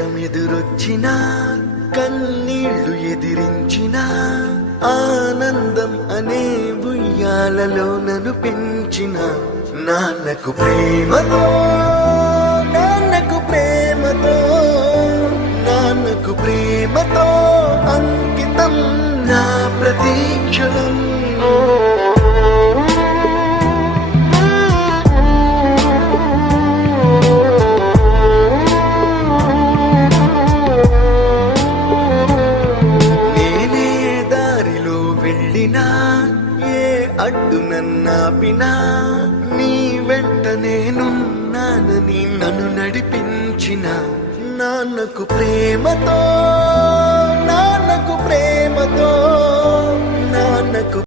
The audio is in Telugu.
కష్టమెదురొచ్చినా కన్నీళ్లు ఎదిరించినా ఆనందం అనే ఉయ్యాలలో నన్ను పెంచిన నాన్నకు ప్రేమతో నాన్నకు ప్రేమతో నాన్నకు ప్రేమతో అంకితం నా ప్రతీక్షణం. ఏ అడ్డు నన్నాపినా నీ వెంట నేనున్నానని నన్ను నడిపించిన నాన్నకు ప్రేమతో నాన్నకు ప్రేమతో నాన్నకు